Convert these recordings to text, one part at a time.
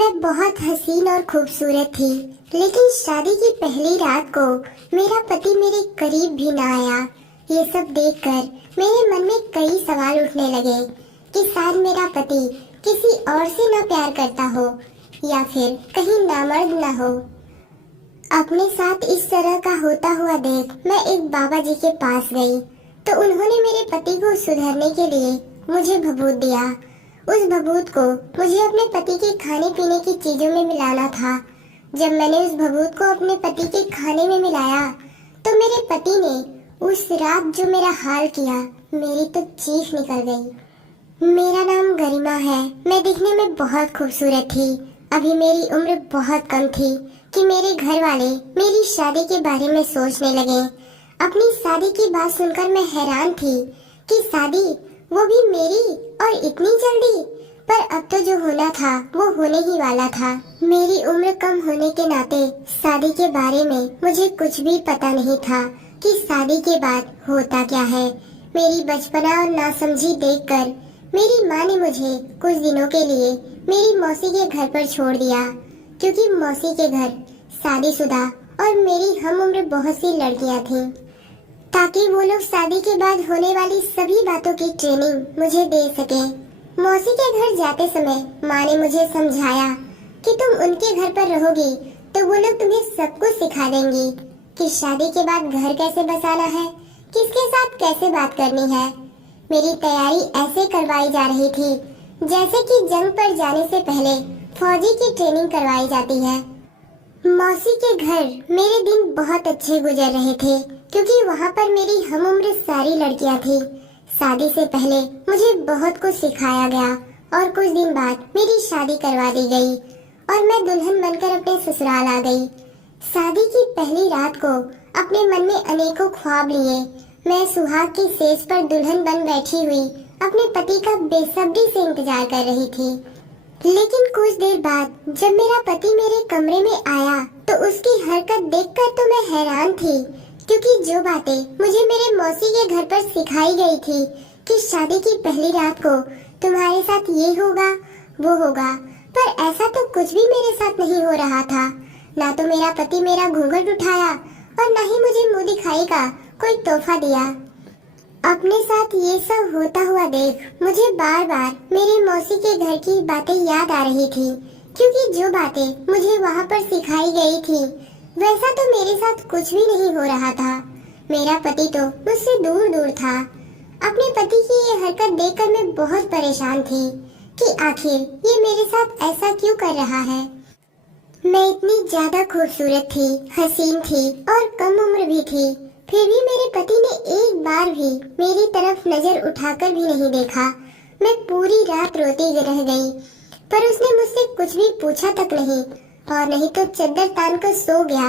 मैं बहुत हसीन और खूबसूरत थी, लेकिन शादी की पहली रात को मेरा पति मेरे करीब भी ना आया। ये सब देखकर मेरे मन में कई सवाल उठने लगे कि शायद मेरा पति किसी और से ना प्यार करता हो या फिर कहीं नामर्द ना हो। अपने साथ इस तरह का होता हुआ देख मैं एक बाबा जी के पास गई तो उन्होंने मेरे पति को सुधारने के लिए मुझे भभूत दिया। उस भभूत को मुझे अपने पति के खाने पीने की चीजों में मिलाना था। जब मैंने उस भभूत को अपने पति के खाने में मिलाया तो मेरे पति ने उस रात जो मेरा हाल किया, मेरी तो चीख निकल गई। मेरा नाम गरिमा है। मैं दिखने में बहुत खूबसूरत थी। अभी मेरी उम्र बहुत कम थी कि मेरे घर वाले मेरी शादी के बारे में सोचने लगे। अपनी शादी की बात सुनकर मैं हैरान थी कि शादी, वो भी मेरी, और इतनी जल्दी। पर अब तो जो होना था वो होने ही वाला था। मेरी उम्र कम होने के नाते शादी के बारे में मुझे कुछ भी पता नहीं था कि शादी के बाद होता क्या है। मेरी बचपना और नासमझी देखकर मेरी माँ ने मुझे कुछ दिनों के लिए मेरी मौसी के घर पर छोड़ दिया, क्योंकि मौसी के घर शादीशुदा और मेरी हम उम्र बहुत सी लड़कियां थीं, ताकि वो लोग शादी के बाद होने वाली सभी बातों की ट्रेनिंग मुझे दे सके। मौसी के घर जाते समय माँ ने मुझे समझाया कि तुम उनके घर पर रहोगी तो वो लोग तुम्हें सब कुछ सिखा देंगी कि शादी के बाद घर कैसे बसाना है, किसके साथ कैसे बात करनी है। मेरी तैयारी ऐसे करवाई जा रही थी जैसे कि जंग पर जाने से पहले फौजी की ट्रेनिंग करवाई जाती है। मौसी के घर मेरे दिन बहुत अच्छे गुजर रहे थे, क्योंकि वहाँ पर मेरी हम उम्र सारी लड़कियाँ थी। शादी से पहले मुझे बहुत कुछ सिखाया गया और कुछ दिन बाद मेरी शादी करवा दी गई और मैं दुल्हन बनकर अपने ससुराल आ गई। शादी की पहली रात को अपने मन में अनेकों ख्वाब लिए मैं सुहाग की सेज पर दुल्हन बन बैठी हुई अपने पति का बेसब्री से इंतजार कर रही थी। लेकिन कुछ देर बाद जब मेरा पति मेरे कमरे में आया तो उसकी हरकत देखकर तो मैं हैरान थी, क्योंकि जो बातें मुझे मेरे मौसी के घर पर सिखाई गई थी कि शादी की पहली रात को तुम्हारे साथ ये होगा वो होगा, पर ऐसा तो कुछ भी मेरे साथ नहीं हो रहा था। ना तो मेरा पति मेरा घूंघट उठाया और न ही मुझे मुंह दिखाई का कोई तोहफा दिया। अपने साथ ये सब होता हुआ देख मुझे बार बार मेरी मौसी के घर की बातें याद आ रही थी, क्योंकि जो बातें मुझे वहाँ पर सिखाई गई थी वैसा तो मेरे साथ कुछ भी नहीं हो रहा था। मेरा पति तो मुझसे दूर दूर था। अपने पति की ये हरकत देखकर मैं बहुत परेशान थी कि आखिर ये मेरे साथ ऐसा क्यों कर रहा है। मैं इतनी ज्यादा खूबसूरत थी, हसीन थी और कम उम्र भी थी, फिर भी मेरे पति ने एक बार भी मेरी तरफ नजर उठाकर भी नहीं देखा। मैं पूरी रात रोती रह गई, पर उसने मुझसे कुछ भी पूछा तक नहीं, और नहीं तो चद्दर तान कर सो गया।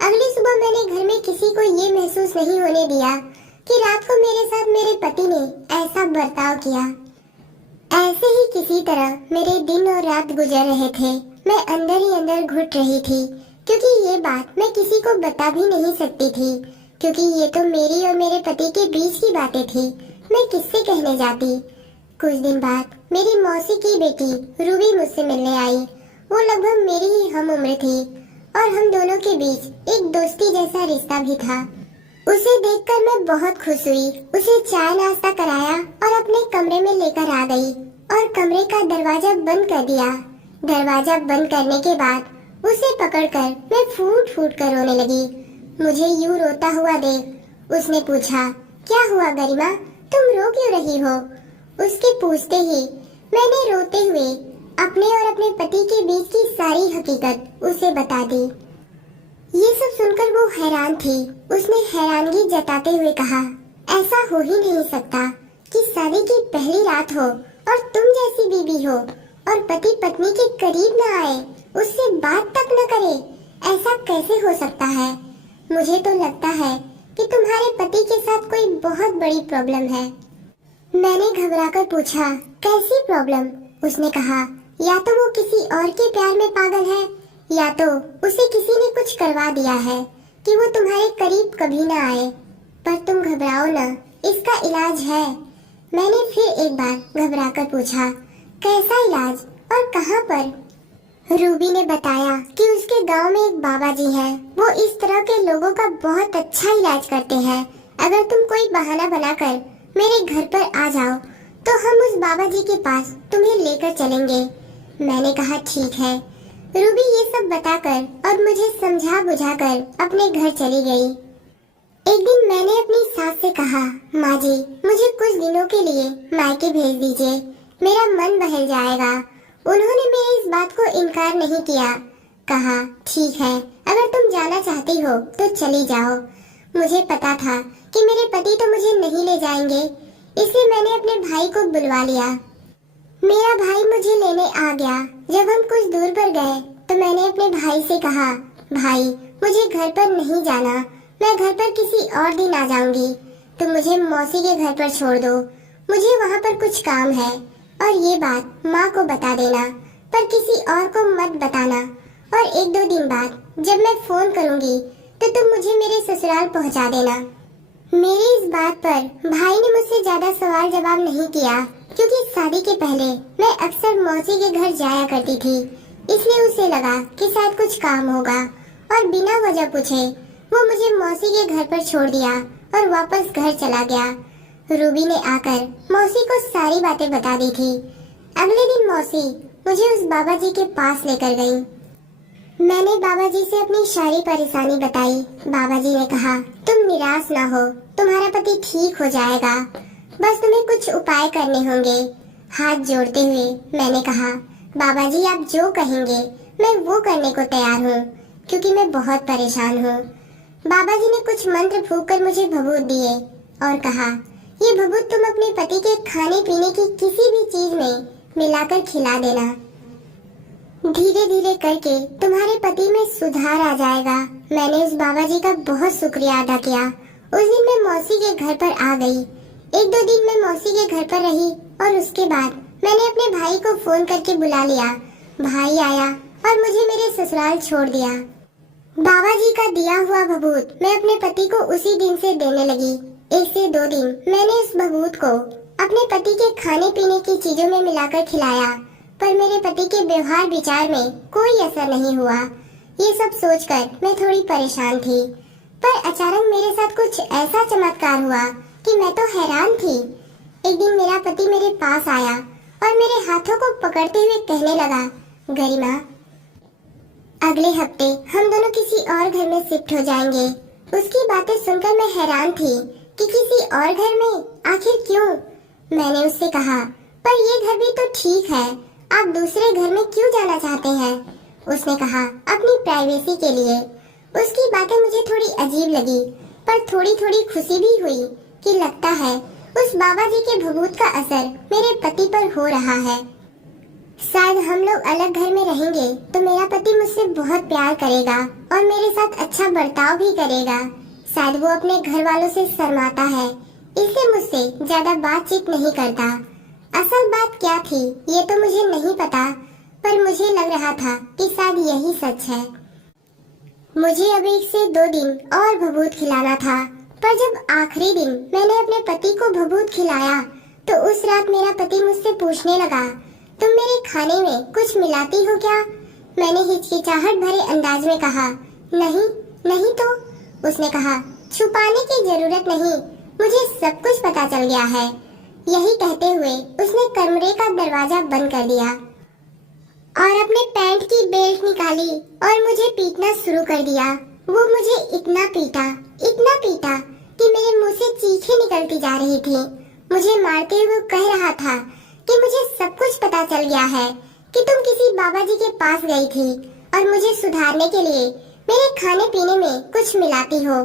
अगली सुबह मैंने घर में किसी को ये महसूस नहीं होने दिया कि रात को मेरे साथ मेरे पति ने ऐसा बर्ताव किया। ऐसे ही किसी तरह मेरे दिन और रात गुजर रहे थे। मैं अंदर ही अंदर घुट रही थी, क्योंकि ये बात मैं किसी को बता भी नहीं सकती थी, क्योंकि ये तो मेरी और मेरे पति के बीच की बातें थी। मैं किससे कहने जाती। कुछ दिन बाद मेरी मौसी की बेटी रूबी मुझसे मिलने आई। वो लगभग मेरी ही हम उम्र थी और हम दोनों के बीच एक दोस्ती जैसा रिश्ता भी था। उसे देखकर मैं बहुत खुश हुई। उसे चाय नाश्ता कराया और अपने कमरे में लेकर आ गई और कमरे का दरवाजा बंद कर दिया। दरवाजा बंद करने के बाद उसे पकड़कर मैं फूट फूट कर रोने लगी। मुझे यूं रोता हुआ देख उसने पूछा, क्या हुआ गरिमा, तुम रो क्यों रही हो? उसके पूछते ही मैंने रोते हुए अपने और अपने पति के बीच की सारी हकीकत उसे बता दी। ये सब सुनकर वो हैरान थी। उसने हैरानगी जताते हुए कहा, ऐसा हो ही नहीं सकता कि शादी की पहली रात हो और तुम जैसी बीबी हो और पति पत्नी के करीब न आए, उससे बात तक न करे। ऐसा कैसे हो सकता है? मुझे तो लगता है कि तुम्हारे पति के साथ कोई बहुत बड़ी प्रॉब्लम है। मैंने घबराकर पूछा, कैसी प्रॉब्लम? उसने कहा, या तो वो किसी और के प्यार में पागल है, या तो उसे किसी ने कुछ करवा दिया है कि वो तुम्हारे करीब कभी न आए। पर तुम घबराओ न, इसका इलाज है। मैंने फिर एक बार घबराकर पूछा, कैसा इलाज और कहाँ पर? रूबी ने बताया कि उसके गांव में एक बाबा जी हैं। वो इस तरह के लोगों का बहुत अच्छा इलाज करते हैं। अगर तुम कोई बहाना बनाकर मेरे घर पर आ जाओ तो हम उस बाबा जी के पास तुम्हें लेकर चलेंगे। मैंने कहा ठीक है। रूबी ये सब बताकर और मुझे समझा बुझाकर अपने घर चली गई। एक दिन मैंने अपनी सास से कहा, माँ जी मुझे कुछ दिनों के लिए मायके भेज दीजिए, मेरा मन बहल जाएगा। उन्होंने मेरी इस बात को इनकार नहीं किया। कहा ठीक है, अगर तुम जाना चाहती हो तो चली जाओ। मुझे पता था कि मेरे पति तो मुझे नहीं ले जाएंगे, इसलिए मैंने अपने भाई को बुलवा लिया। मेरा भाई मुझे लेने आ गया। जब हम कुछ दूर पर गए तो मैंने अपने भाई से कहा, भाई मुझे घर पर नहीं जाना, मैं घर पर किसी और दिन आ जाऊंगी। तुम मुझे मौसी के घर पर छोड़ दो, मुझे वहाँ पर कुछ काम है। और ये बात माँ को बता देना, पर किसी और को मत बताना। और 1-2 दिन बाद जब मैं फोन करूँगी तो तुम मुझे मेरे ससुराल पहुँचा देना। मेरी इस बात पर भाई ने मुझसे ज्यादा सवाल जवाब नहीं किया, क्योंकि शादी के पहले मैं अक्सर मौसी के घर जाया करती थी। इसलिए उसे लगा कि शायद कुछ काम होगा और बिना वजह पूछे वो मुझे मौसी के घर पर छोड़ दिया और वापस घर चला गया। रूबी ने आकर मौसी को सारी बातें बता दी थी। अगले दिन मौसी मुझे उस बाबा जी के पास लेकर गई। मैंने बाबा जी से अपनी सारी परेशानी बताई। बाबा जी ने कहा, तुम निराश ना हो, तुम्हारा पति ठीक हो जाएगा, बस तुम्हें कुछ उपाय करने होंगे। हाथ जोड़ते हुए मैंने कहा, बाबा जी आप जो कहेंगे मैं वो करने को तैयार हूँ, क्योंकि मैं बहुत परेशान हूँ। बाबा जी ने कुछ मंत्र फूंक कर मुझे भभूत दिए और कहा, ये भभूत तुम अपने पति के खाने पीने की किसी भी चीज में मिलाकर खिला देना। धीरे धीरे करके तुम्हारे पति में सुधार आ जाएगा। मैंने उस बाबा जी का बहुत शुक्रिया अदा किया। उस दिन मैं मौसी के घर पर आ गई। 1-2 दिन मैं मौसी के घर पर रही और उसके बाद मैंने अपने भाई को फोन करके बुला लिया। भाई आया और मुझे मेरे ससुराल छोड़ दिया। बाबा जी का दिया हुआ भभूत मैं अपने पति को उसी दिन से देने लगी। 1 से 2 दिन मैंने उस भभूत को अपने पति के खाने पीने की चीजों में मिलाकर खिलाया, पर मेरे पति के व्यवहार विचार में कोई असर नहीं हुआ। ये सब सोचकर मैं थोड़ी परेशान थी, पर अचानक मेरे साथ कुछ ऐसा चमत्कार हुआ कि मैं तो हैरान थी। एक दिन मेरा पति मेरे पास आया और मेरे हाथों को पकड़ते हुए कहने लगा, गरिमा अगले हफ्ते हम दोनों किसी और घर में शिफ्ट हो जाएंगे। उसकी बातें सुनकर मैं हैरान थी कि किसी और घर में, आखिर क्यों? मैंने उससे कहा, पर ये घर भी तो ठीक है, आप दूसरे घर में क्यों जाना चाहते हैं? उसने कहा, अपनी प्राइवेसी के लिए। उसकी बातें मुझे थोड़ी अजीब लगी, पर थोड़ी थोड़ी खुशी भी हुई कि लगता है उस बाबा जी के भभूत का असर मेरे पति पर हो रहा है। शायद हम लोग अलग घर में रहेंगे तो मेरा पति मुझसे बहुत प्यार करेगा और मेरे साथ अच्छा बर्ताव भी करेगा। शायद वो अपने घर वालों से शर्माता है, इसलिए मुझसे ज्यादा बातचीत नहीं करता। असल बात क्या थी ये तो मुझे नहीं पता, पर मुझे लग रहा था कि शायद यही सच है। मुझे अब 1 से 2 दिन और भभूत खिलाना था, पर जब आखिरी दिन मैंने अपने पति को भभूत खिलाया तो उस रात मेरा पति मुझसे पूछने लगा, तुम मेरे खाने में कुछ मिलाती हो क्या? मैंने हिचकिचाहट भरे अंदाज में कहा, नहीं नहीं। तो उसने कहा, छुपाने की जरूरत नहीं, मुझे सब कुछ पता चल गया है। यही कहते हुए उसने कमरे का दरवाजा बंद कर दिया और अपने पैंट की बेल्ट निकाली और मुझे पीटना शुरू कर दिया। वो मुझे इतना पीटा कि मेरे मुंह से चीखें निकलती जा रही थी। मुझे मारते हुए कह रहा था कि मुझे सब कुछ पता चल गया है कि तुम किसी बाबा जी के पास गई थी और मुझे सुधारने के लिए मेरे खाने पीने में कुछ मिलाती हो।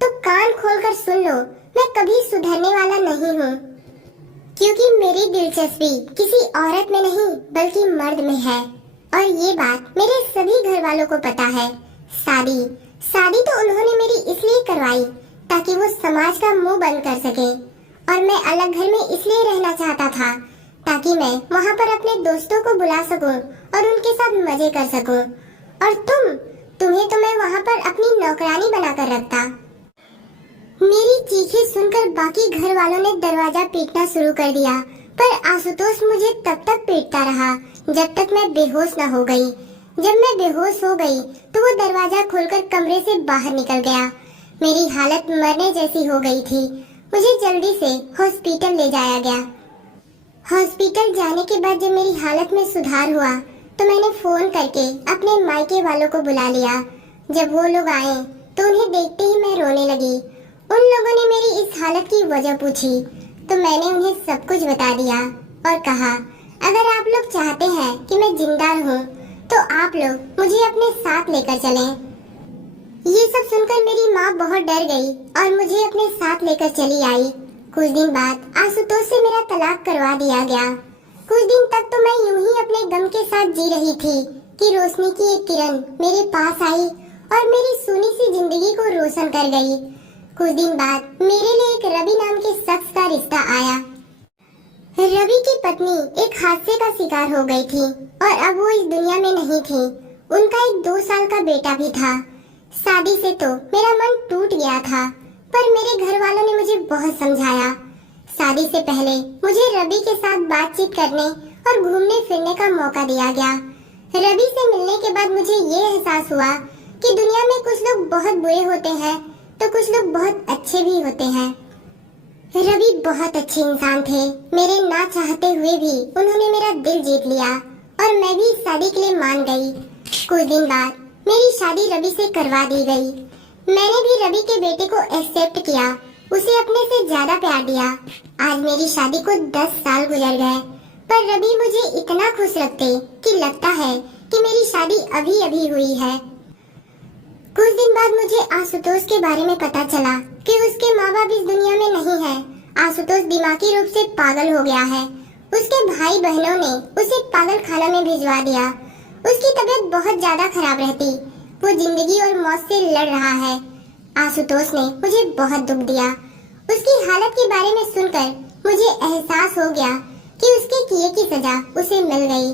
तो कान खोलकर सुन लो, मैं कभी सुधरने वाला नहीं हूँ, क्योंकि मेरी दिलचस्पी किसी औरत में नहीं बल्कि मर्द में है। और ये बात मेरे सभी घर वालों को पता है। शादी तो उन्होंने मेरी इसलिए करवाई ताकि वो समाज का मुंह बंद कर सके, और मैं अलग घर में इसलिए रहना चाहता था ताकि मैं वहाँ पर अपने दोस्तों को बुला सकूं और उनके साथ मजे कर सकूं। और तुम्हें तो मैं वहाँ पर अपनी नौकरानी बनाकर रखता। मेरी चीखें सुनकर बाकी घर वालों ने दरवाजा पीटना शुरू कर दिया, पर आशुतोष मुझे तब तक पीटता रहा जब तक मैं बेहोश न हो गई। जब मैं बेहोश हो गई तो वो दरवाजा खोलकर कमरे से बाहर निकल गया। मेरी हालत मरने जैसी हो गई थी। मुझे जल्दी से हॉस्पिटल ले जाया गया। हॉस्पिटल जाने के बाद जब मेरी हालत में सुधार हुआ तो मैंने फोन करके अपने मायके वालों को बुला लिया। जब वो लोग आए तो उन्हें देखते ही मैं रोने लगी। उन लोगों ने मेरी इस हालत की वजह पूछी तो मैंने उन्हें सब कुछ बता दिया और कहा, अगर आप लोग चाहते हैं कि मैं जिंदा रहूं तो आप लोग मुझे अपने साथ लेकर चलें। ये सब सुनकर मेरी माँ बहुत डर गई और मुझे अपने साथ लेकर चली आई। कुछ दिन बाद आशुतोष से मेरा तलाक करवा दिया गया। कुछ दिन तक तो मैं यूं ही अपने गम के साथ जी रही थी कि रोशनी की एक किरण मेरे पास आई और मेरी सूनी सी जिंदगी को रोशन कर गई। कुछ दिन बाद मेरे लिए एक रवि नाम के शख्स का रिश्ता आया। रवि की पत्नी एक हादसे का शिकार हो गई थी और अब वो इस दुनिया में नहीं थी। उनका एक 2 साल का बेटा भी था। शादी से तो मेरा मन टूट गया था, पर मेरे घर वालों ने मुझे बहुत समझाया। शादी से पहले मुझे रवि के साथ बातचीत करने और घूमने फिरने का मौका दिया गया। रवि से मिलने के बाद मुझे ये एहसास हुआ कि दुनिया में कुछ लोग बहुत बुरे होते हैं तो कुछ लोग बहुत अच्छे भी होते हैं। रवि बहुत अच्छे इंसान थे। मेरे ना चाहते हुए भी उन्होंने मेरा दिल जीत लिया और मैं भी इस शादी के लिए मान गई। कुछ दिन बाद मेरी शादी रवि से करवा दी गई। मैंने भी रवि के बेटे को एक्सेप्ट किया, उसे अपने से ज्यादा प्यार दिया। आज मेरी शादी को 10 साल गुजर गए, पर रवि मुझे इतना खुश रखते कि लगता है कि मेरी शादी अभी अभी हुई है। कुछ दिन बाद मुझे आशुतोष के बारे में पता चला कि उसके माँ बाप इस दुनिया में नहीं है। आशुतोष दिमागी रूप से पागल हो गया है। उसके भाई बहनों ने उसे पागल खाना में भिजवा दिया। उसकी तबीयत बहुत ज्यादा खराब रहती। वो जिंदगी और मौत से लड़ रहा है। आशुतोष ने मुझे बहुत दुख दिया। उसकी हालत के बारे में सुनकर मुझे एहसास हो गया कि उसके किए की सजा उसे मिल गई।